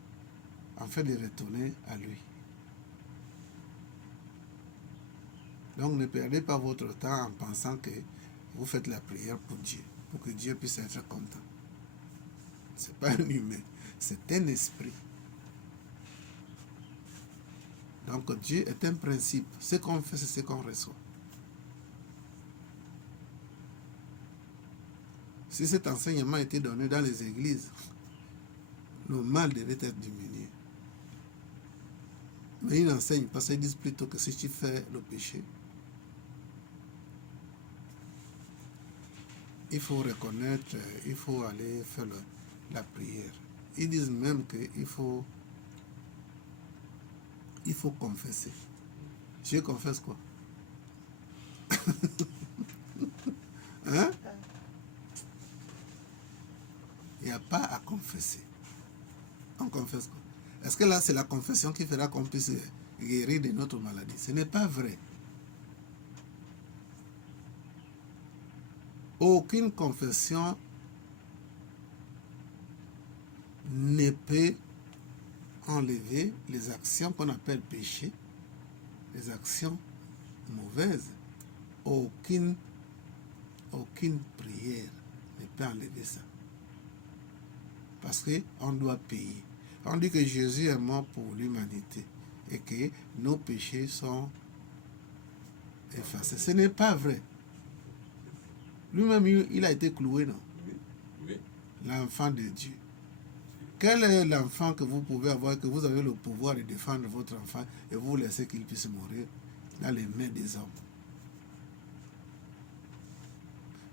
afin de retourner à lui. Donc ne perdez pas votre temps en pensant que vous faites la prière pour Dieu, pour que Dieu puisse être content. Ce n'est pas un humain, c'est un esprit. Donc Dieu est un principe. Ce qu'on fait, c'est ce qu'on reçoit. Si cet enseignement était donné dans les églises, le mal devait être diminué. Mais ils n'enseignent pas ça, ils disent plutôt que si tu fais le péché, il faut reconnaître, il faut aller faire la prière. Ils disent même qu'il faut confesser. Je confesse quoi? Hein? Il n'y a pas à confesser. On confesse quoi? Est-ce que là, c'est la confession qui fera qu'on puisse guérir de notre maladie? Ce n'est pas vrai. Aucune confession ne peut enlever les actions qu'on appelle péché, les actions mauvaises. Aucune prière ne peut enlever ça. Parce qu'on doit payer. On dit que Jésus est mort pour l'humanité et que nos péchés sont effacés. Ce n'est pas vrai. Lui-même, il a été cloué, non? Oui. L'enfant de Dieu. Quel est l'enfant que vous pouvez avoir, que vous avez le pouvoir de défendre votre enfant et vous laissez qu'il puisse mourir dans les mains des hommes?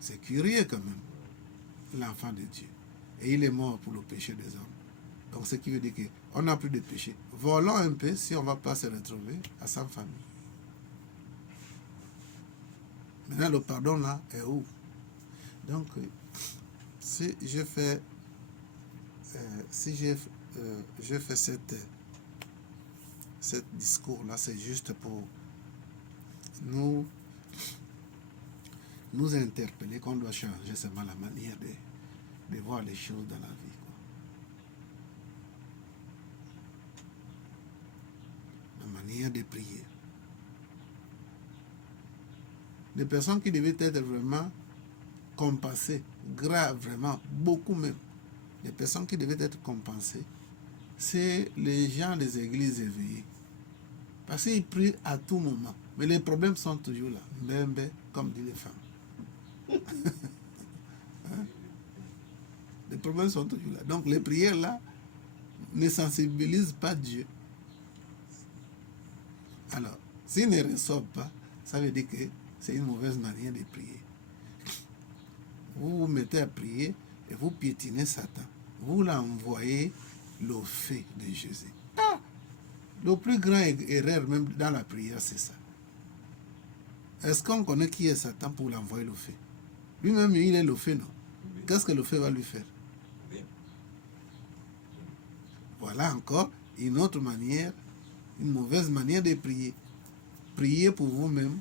C'est curieux quand même, l'enfant de Dieu. Et il est mort pour le péché des hommes. Donc ce qui veut dire qu'on n'a plus de péché. Volons un peu si on ne va pas se retrouver à sa famille. Maintenant le pardon là est où? Donc si je fais cette discours-là, c'est juste pour nous interpeller qu'on doit changer seulement la manière de voir les choses dans la vie. La manière de prier. Des personnes qui devaient être vraiment compensées, graves, vraiment, beaucoup même. Les personnes qui devaient être compensées, c'est les gens des églises éveillées. Parce qu'ils prient à tout moment. Mais les problèmes sont toujours là. Mbembe, comme disent les femmes. Hein? Les problèmes sont toujours là. Donc les prières là ne sensibilisent pas Dieu. Alors, s'ils ne reçoivent pas, ça veut dire que c'est une mauvaise manière de prier. Vous vous mettez à prier et vous piétinez Satan. Vous l'envoyez le feu de Jésus. Ah! Le plus grand erreur même dans la prière, c'est ça. Est-ce qu'on connaît qui est Satan pour l'envoyer le feu? Lui-même, il est le feu, non? Qu'est-ce que le feu va lui faire? Voilà encore une autre manière, une mauvaise manière de prier. Priez pour vous-même,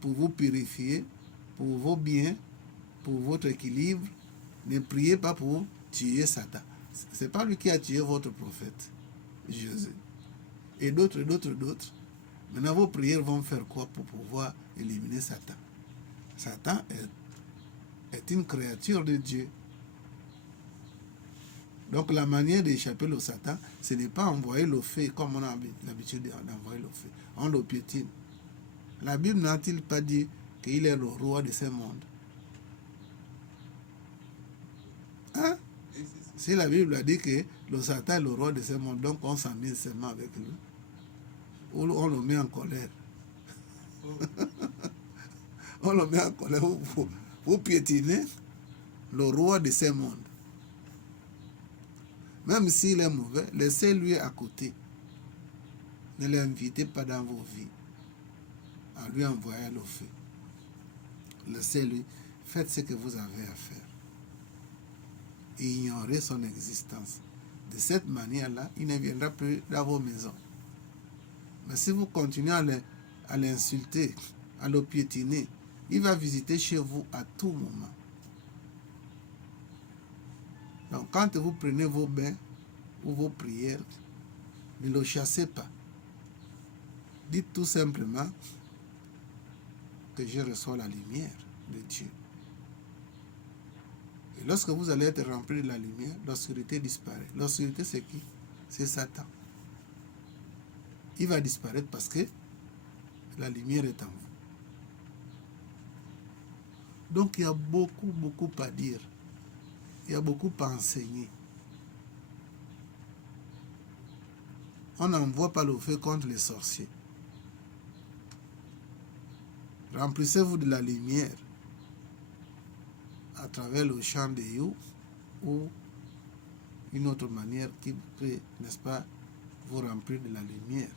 pour vous purifier, pour vos biens, pour votre équilibre. Ne priez pas pour tuer Satan. Ce n'est pas lui qui a tué votre prophète, Jésus. Et d'autres. Maintenant, vos prières vont faire quoi pour pouvoir éliminer Satan? Satan est une créature de Dieu. Donc la manière d'échapper au Satan, ce n'est pas envoyer le feu comme on a l'habitude d'envoyer le feu. On le piétine. La Bible n'a-t-il pas dit qu'il est le roi de ce monde? Hein? Si la Bible a dit que le Satan est le roi de ce monde, donc on s'amuse seulement avec lui, ou on le met en colère. On le met en colère, vous piétinez le roi de ce monde. Même s'il est mauvais, laissez-lui à côté. Ne l'invitez pas dans vos vies. En lui envoyant le feu. Laissez-lui. Faites ce que vous avez à faire. Ignorez son existence. De cette manière-là, il ne viendra plus dans vos maisons. Mais si vous continuez à l'insulter, à le piétiner, il va visiter chez vous à tout moment. Donc quand vous prenez vos bains ou vos prières, ne le chassez pas. Dites tout simplement que je reçois la lumière de Dieu. Et lorsque vous allez être rempli de la lumière, l'obscurité disparaît. L'obscurité, c'est qui? C'est Satan. Il va disparaître parce que la lumière est en vous. Donc il y a beaucoup à dire. Il y a beaucoup à enseigner. On n'envoie pas le feu contre les sorciers. Remplissez-vous de la lumière à travers le chant de You ou une autre manière qui peut, n'est-ce pas, vous remplir de la lumière.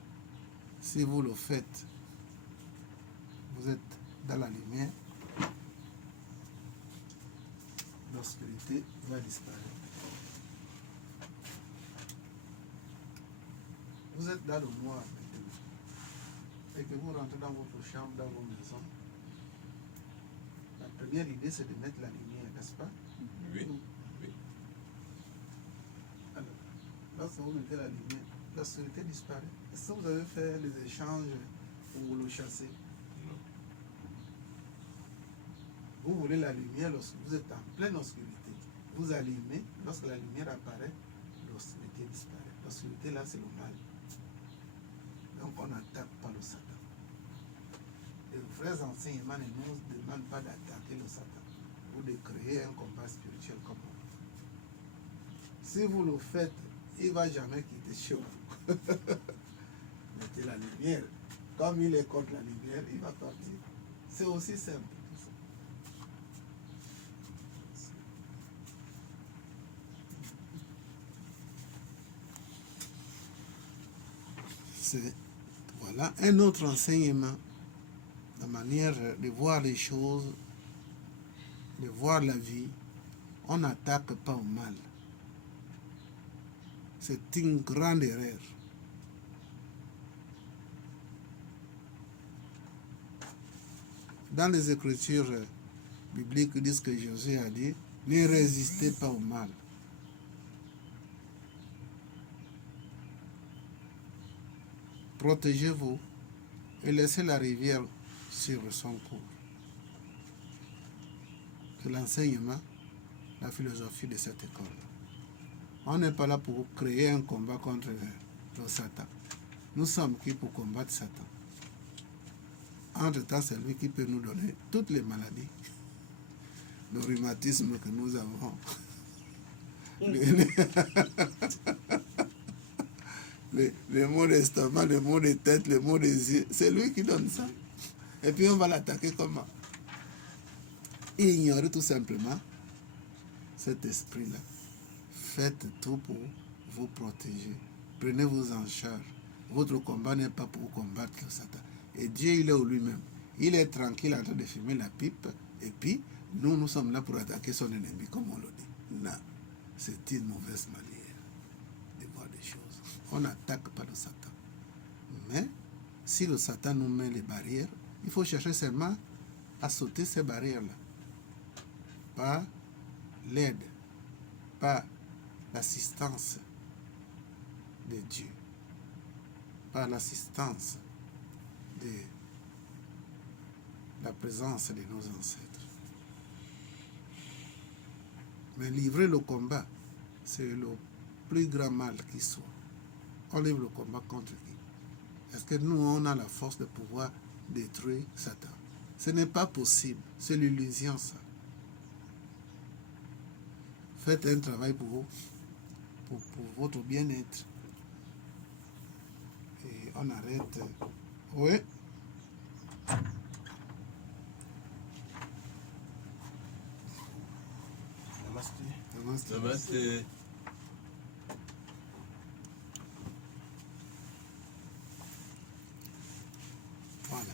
Si vous le faites, vous êtes dans la lumière, l'obscurité va disparaître. Vous êtes dans le noir maintenant et que vous rentrez dans votre chambre, dans vos maisons. La première idée, c'est de mettre la lumière, n'est-ce pas? Oui. Alors, lorsque vous mettez la lumière, l'obscurité disparaît. Est-ce que vous avez fait les échanges pour le chasser? Non. Vous voulez la lumière lorsque vous êtes en pleine obscurité. Vous allumez, lorsque la lumière apparaît, l'obscurité disparaît. L'obscurité là, c'est le mal. Donc on n'attaque pas le Satan. Les vrais enseignements ne nous demandent pas d'attaquer le Satan ou de créer un combat spirituel comme on. Si vous le faites, il ne va jamais quitter chez vous. Mettez la lumière. Comme il est contre la lumière, il va partir. C'est aussi simple. C'est voilà un autre enseignement, la manière de voir les choses, de voir la vie. On n'attaque pas au mal. C'est une grande erreur. Dans les Écritures bibliques, disent que Jésus a dit, ne résistez pas au mal. Protégez-vous et laissez la rivière suivre son cours. C'est l'enseignement, la philosophie de cette école. On n'est pas là pour créer un combat contre le Satan. Nous sommes qui pour combattre Satan? Entre-temps, c'est lui qui peut nous donner toutes les maladies, le rhumatisme que nous avons, les maux d'estomac, les maux de tête, les maux des yeux. C'est lui qui donne ça. Et puis on va l'attaquer comment? Ignorez tout simplement cet esprit-là. Faites tout pour vous protéger. Prenez-vous en charge. Votre combat n'est pas pour combattre le Satan. Et Dieu, il est au lui-même. Il est tranquille en train de fumer la pipe. Et puis, nous sommes là pour attaquer son ennemi, comme on le dit. Non, c'est une mauvaise manière de voir des choses. On n'attaque pas le Satan. Mais, si le Satan nous met les barrières, il faut chercher seulement à sauter ces barrières-là. Pas l'aide, pas l'assistance de Dieu, pas l'assistance de la présence de nos ancêtres. Mais livrer le combat, c'est le plus grand mal qui soit. On livre le combat contre qui? Est-ce que nous, on a la force de pouvoir détruire Satan? Ce n'est pas possible. C'est l'illusion, ça. faites un travail pour vous, pour votre bien-être. Et on arrête. Oui. Namaste. Namaste. Voilà.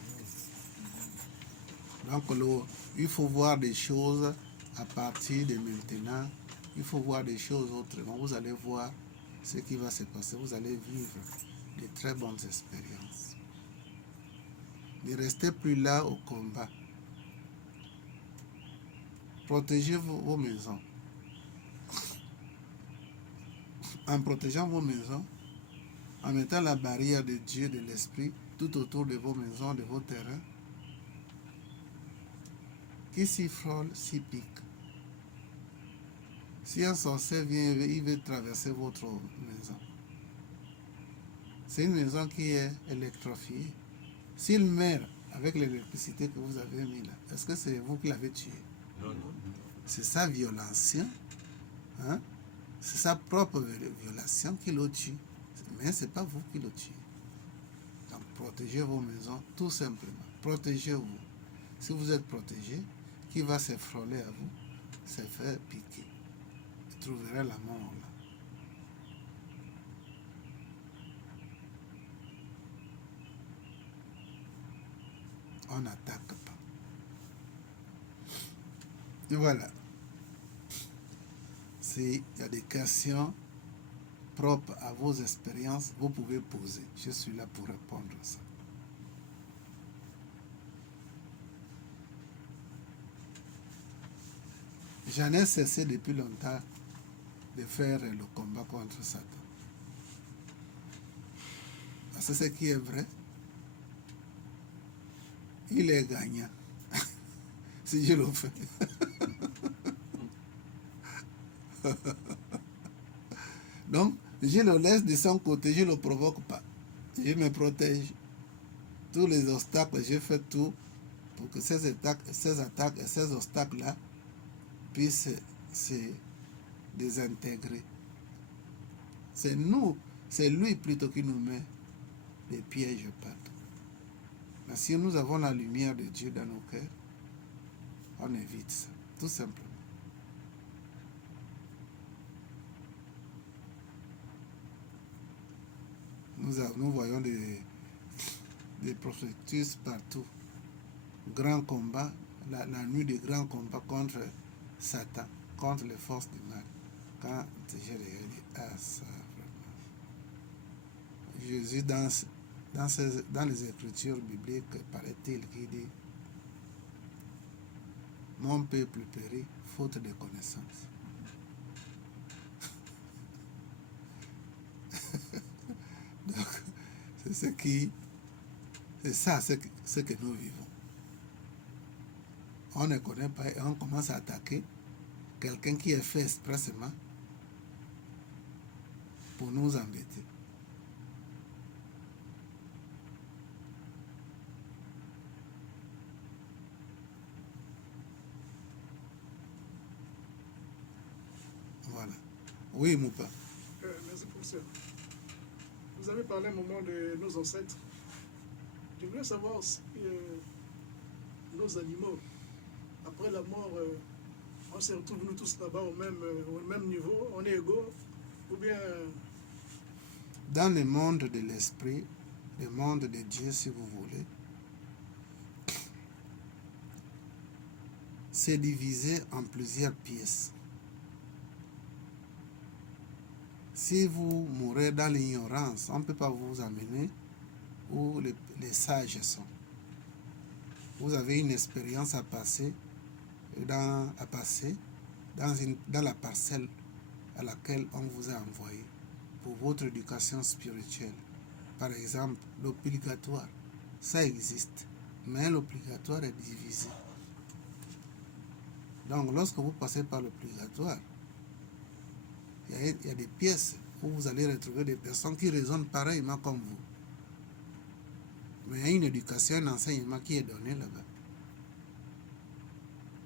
Donc, il faut voir des choses à partir de maintenant. Il faut voir des choses autrement. Vous allez voir ce qui va se passer. Vous allez vivre de très bonnes expériences. Ne restez plus là au combat. Protégez vos maisons. En protégeant vos maisons, en mettant la barrière de Dieu, de l'Esprit, tout autour de vos maisons, de vos terrains, qui s'y frôle, s'y pique. Si un sorcier vient, il veut traverser votre maison. C'est une maison qui est électrifiée. S'il meurt avec l'électricité que vous avez mis là, est-ce que c'est vous qui l'avez tué? Non, non. C'est sa violation. Hein? C'est sa propre violation qui le tue. Mais ce n'est pas vous qui le tuez. Donc protégez vos maisons tout simplement. Protégez-vous. Si vous êtes protégé, qui va se frôler à vous, se faire piquer. Vous trouverez la mort là. On n'attaque pas. Et voilà. S'il y a des questions propres à vos expériences, vous pouvez poser. Je suis là pour répondre à ça. J'en ai cessé depuis longtemps de faire le combat contre Satan. Parce que ce qui est vrai, il est gagnant. Si je le fais. Donc, je le laisse de son côté, je ne le provoque pas. Je me protège. Tous les obstacles, je fais tout pour que ces attaques et ces obstacles-là puissent se désintégrer. C'est nous, c'est lui plutôt qui nous met des pièges partout. Mais si nous avons la lumière de Dieu dans nos cœurs, on évite ça, tout simplement. Nous voyons des processus partout. Grand combat, la nuit de grand combat contre Satan, contre les forces du mal. Quand j'ai regardé, ça vraiment. Jésus, dans les Écritures bibliques, paraît-il, qui dit: mon peuple périt faute de connaissance. Donc, c'est ça ce que nous vivons. On ne connaît pas et on commence à attaquer quelqu'un qui est fait expressément pour nous embêter. Voilà. Oui, Moupa. Merci, professeur. Vous avez parlé un moment de nos ancêtres. Je voulais savoir si nos animaux, après la mort, on se retrouve nous tous là-bas au même niveau, on est égaux, ou bien... Dans le monde de l'esprit, le monde de Dieu, si vous voulez, c'est divisé en plusieurs pièces. Si vous mourrez dans l'ignorance, on ne peut pas vous amener où les sages sont. Vous avez une expérience à passer dans la parcelle à laquelle on vous a envoyé pour votre éducation spirituelle. Par exemple, l'obligatoire, ça existe, mais l'obligatoire est divisé. Donc, lorsque vous passez par l'obligatoire, il y a des pièces où vous allez retrouver des personnes qui raisonnent pareillement comme vous. Mais il y a une éducation, un enseignement qui est donné là-bas.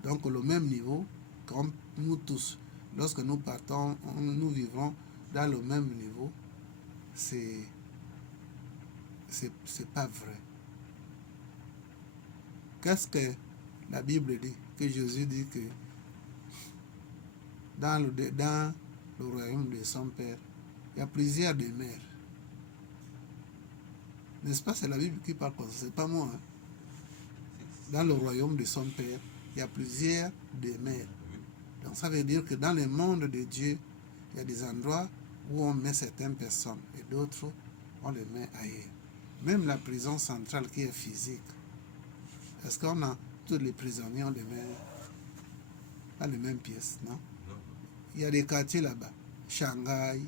Donc, le même niveau, comme nous tous, lorsque nous partons, nous vivons dans le même niveau, c'est pas vrai. Qu'est-ce que la Bible dit? Que Jésus dit que dans le royaume de son Père, il y a plusieurs demeures. N'est-ce pas? C'est la Bible qui parle comme ça, c'est pas moi. Hein? Dans le royaume de son Père, il y a plusieurs demeures. Donc ça veut dire que dans le monde de Dieu, il y a des endroits où on met certaines personnes et d'autres, on les met ailleurs. Même la prison centrale qui est physique. Est-ce qu'on a tous les prisonniers, on les met dans les mêmes pièces, non? Il y a des quartiers là-bas. Shanghai,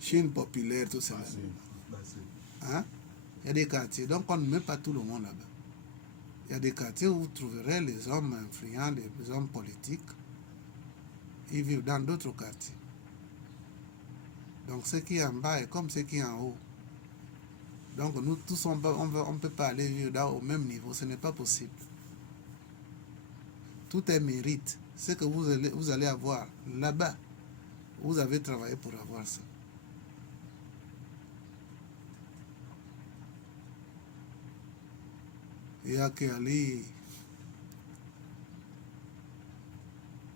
Chine populaire, tout ça. Hein? Il y a des quartiers, donc on ne met pas tout le monde là-bas. Il y a des quartiers où vous trouverez les hommes influents, les hommes politiques. Ils vivent dans d'autres quartiers. Donc ce qui est en bas est comme ce qui est en haut. Donc nous tous, on ne peut pas aller vivre au même niveau. Ce n'est pas possible. Tout est mérite. Ce que vous allez avoir là-bas, vous avez travaillé pour avoir ça. Il y a Ali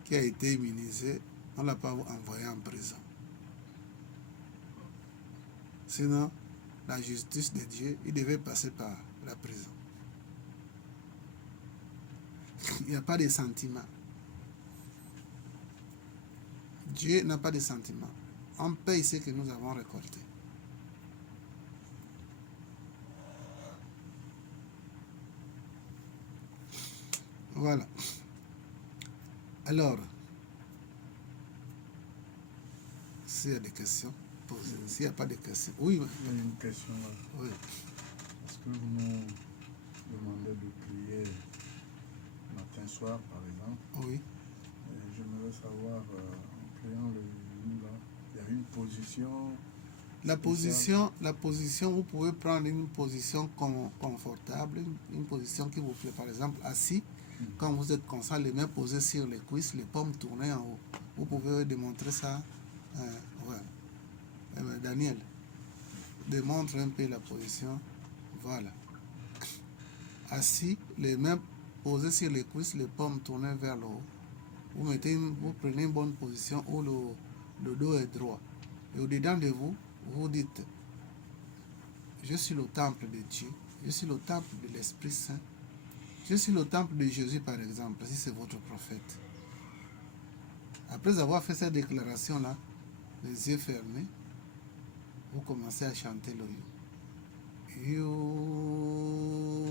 qui a été immunisé, on ne l'a pas envoyé en prison. Sinon, la justice de Dieu, il devait passer par la prison. Il n'y a pas de sentiments. Dieu n'a pas de sentiments. On paye ce que nous avons récolté. Voilà. Alors, s'il y a des questions, posez. S'il n'y a pas de questions, oui. Il y a une question là. Oui. Est-ce que vous nous demandez de prier matin, soir, par exemple? Oui. J'aimerais savoir, en priant le nous là, il y a une position. La position, vous pouvez prendre une position confortable, une position qui vous plaît. Par exemple, assis, quand vous êtes comme ça, les mains posées sur les cuisses, les paumes tournées en haut. Vous pouvez démontrer ça. Voilà. Daniel, démontre un peu la position. Voilà. Assis, les mains posées sur les cuisses, les paumes tournées vers le haut. Vous prenez une bonne position où le dos est droit. Et au-dedans de vous, vous dites, je suis le temple de Dieu, je suis le temple de l'Esprit Saint, je suis le temple de Jésus par exemple, si c'est votre prophète. Après avoir fait cette déclaration-là, les yeux fermés, vous commencez à chanter le yo. Yo.